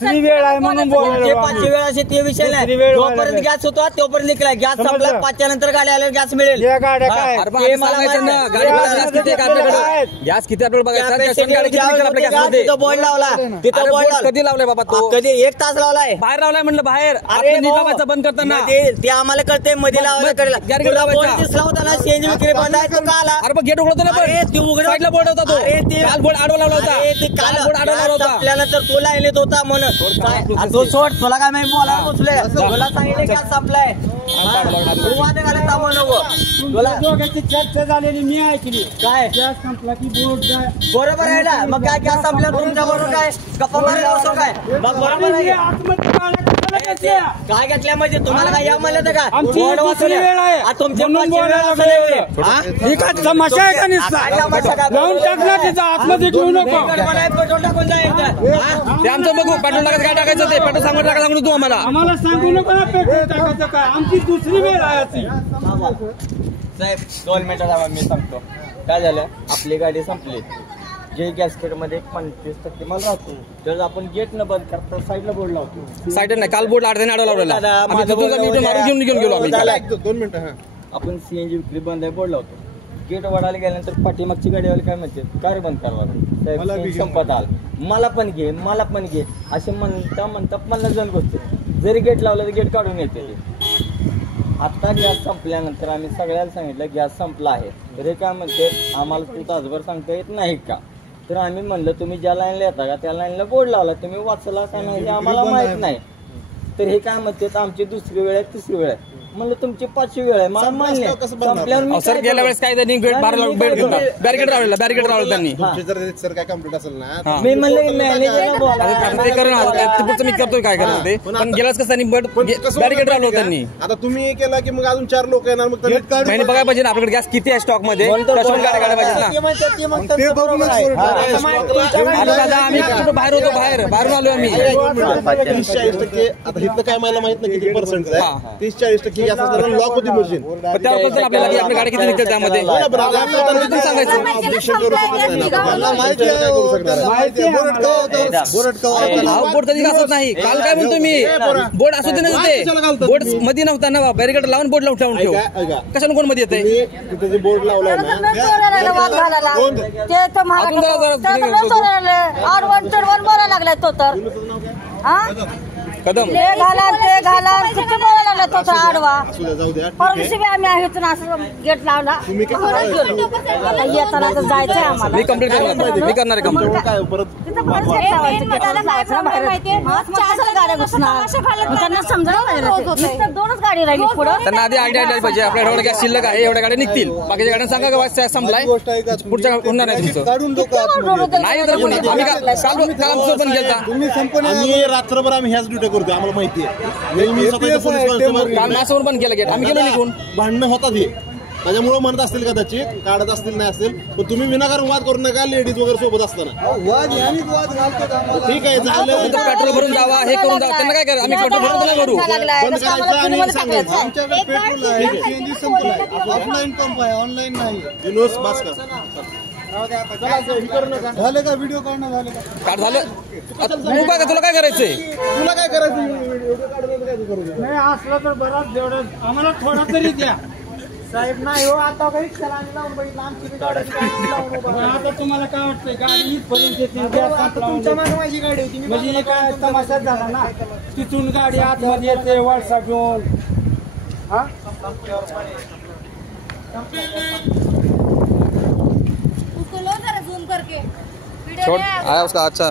दुसरी वेळ आहे म्हणून बोलायला पाचशे वेळ असे ते विषय नाही, जोपर्यंत गॅस होतो तोपर्यंत निघाला, गॅस संपला 5च्या नंतर गाडी आल्यावर गॅस मिळेल. या गाड्या काय गॅस किती आपल्याला बघायचं बोर्ड लावला, तिथं बोर्ड कधी लावलाय बाबा तो? कधी 1 तास लावलाय, बाहेर लावलाय म्हणलं बाहेर. अरे निघावायचं बंद करताना ते आम्हाला कळते मध्ये लावायला कळलं. दिसला होता ना सीएनजी विक्री बंद आहे, तो का आला? अरे बघ गेट उघडतो ना, साईडला बोर्ड होता तो, काल बोर्ड आडवा लावला होता, आपल्यानंतर तो लाईनीत होता म्हणून तो सोड. तुला काय माहिती बोला बसले, तुला सांगितलं गॅस संपलाय, तुला दोघांची चर्चा झालेली मी ऐकली. काय गॅस संपला की बोर्ड बरोबर आहे ना, मग काय गॅस संपल्या तुमच्या बरोबर काय गप्पा मारायला असं काय? मग बरोबर आहे काय घेतल्या म्हणजे तुम्हाला काय या म्हणलं तर का बोर्ड वाचले तुमचे तमाशा आहे का निसता जाऊन टाकला तिथं आतमध्ये घेऊ नको. पेट्रोल टाकून जायचं ते आमचं बघू, पेट्रोल टाकायचं काय टाकायचं ते पेट्रोल सांगून टाका, सांगू तू आम्हाला सांगू नको ना पेट्रोल टाकायचं काय. आमची दुसरी वेळ आहे अशी. साहेब 2 मिनिटं मी सांगतो काय झालं. आपली गाडी संपली, जे गॅसकेट मध्ये 25% माल राहतो, जर आपण गेट न बंद करता साईडला बोर्ड लावतो. साईड नाही, काल बोर्ड अर्ध्याने आडवा लावलेला मारून घेऊन गेलो आम्ही. 2 मिनिटं. आपण सीएनजी विक्री बंद आहे बोर्ड लावतो, गेट वडायला गेल्यानंतर पाठीमागची गाडीवाले काय म्हणते कार बंद करवा संपत आल, मला पण घे असे म्हणता 50 जण बसते. जरी गेट लावलं तर गेट काढून येते. आता गॅस संपल्यानंतर आम्ही सगळ्याला सांगितलं गॅस संपला आहे, तरी काय म्हणते आम्हाला तू तासभर सांगता येत नाही का? तर आम्ही म्हणलं तुम्ही ज्या लाईनला येता का त्या लाईनला बोर्ड लावला, तुम्ही वाचला का नाही हे आम्हाला माहित नाही. तर हे काय म्हणते आमची दुसरी वेळ आहे, तिसरी वेळ आहे. म्हणलं तुमची 5वी वेळ आहे, मला मान्य. सर गेल्या वेळेस काय त्यांनी बॅरिकेड लावलेला त्यांनी. सर काय कंप्लीट असेल ना, मी म्हणलं ते करून मी करतोय काय करायचं ते, पण गेल्यास कसं त्यांनी बॅरिकेड लावलं त्यांनी. आता तुम्ही केला की मग अजून 4 लोक येणार, मग त्यांनी बघायला पाहिजे ना आपल्याकडे गॅस किती आहे स्टॉक मध्ये, गाड्या काढायला पाहिजे ना. आम्ही बाहेर होतो, बाहेरून आलो आम्ही. 30-40% आता इथं काय मला माहित नाही किती पर्सेंट आहे, 30-40% लॉक होती मशीन. त्याबद्दल आपल्याला आपल्या गाडी किती निघते त्यामध्ये सांगायचं. बोर्ड कधी असत नाही. काल काय म्हणतो मी, बोर्ड असू दे ना तिथे, बोर्ड मध्ये नव्हता ना, बॅरिकेड लावून बोर्ड लावून ठेव. कशाने कोण मध्ये येते तिथे बोर्ड लावलाय ना, लागलाय तो तर कदम ते घाला किती बोलायला लागला तो आडवा. परदेशी आम्ही आहे इथून असं गेट लावला येताना तर जायचंय आम्हाला. मी कंप्लीट करणार, मी करणार आहे कंप्लीट. गाड्या घुसणार त्यांना समजावं लागेल. 2च गाडी राहिली पुढं, त्यांना आधी आयडिया पाहिजे आपल्याकडे गॅस शिल्लक आहे, एवढ्या गाड्या निघतील, बाकीच्या गाड्यांना सांगा का संपलाय, पुढच्या होणार नाही तुमचं नाही. तर कोणी आम्ही काल पण गेलता, आम्ही रात्रभर आम्ही ह्याच ड्युटी करतो, आम्हाला माहिती आहे. काल माझ्यासमोर पण केलं गेट, आम्ही गेलो निघून. भांडणं होतात हे, त्याच्यामुळे म्हणत असतील कदाचित, काढत असतील नाही असेल, पण तुम्ही विनाकारण वाद करू नका लेडीज वगैरे सोबत असताना. ठीक आहे, पेट्रोल भरून जावा, हे करून जावा, त्यांना काय करा, आम्ही पेट्रोल भरून नाही करू. बंद करायचं आणि सांगायचं आमच्याकडे पेट्रोल आहे, ऑफलाईन पंप आहे, ऑनलाईन नाही. झाले का व्हिडिओ काढणं, झाले का काढ झालं. तू काय तुला काय करायचंय, तुला काय करायचं नाही असलं तर बराच जेवढं आम्हाला थोडा तरी द्या साहेब. नाही हो आता काही लावून बघितलं आमची आता तुम्हाला काय वाटतंय गाडी तुमच्या माझी गाडी होती म्हणजे काय तमाशाच झाला ना. तिथून गाडी आतमध्ये येते वाटसा घेऊन. हा उसको लो जरा झूम करके छोड़ आया उसका अच्छा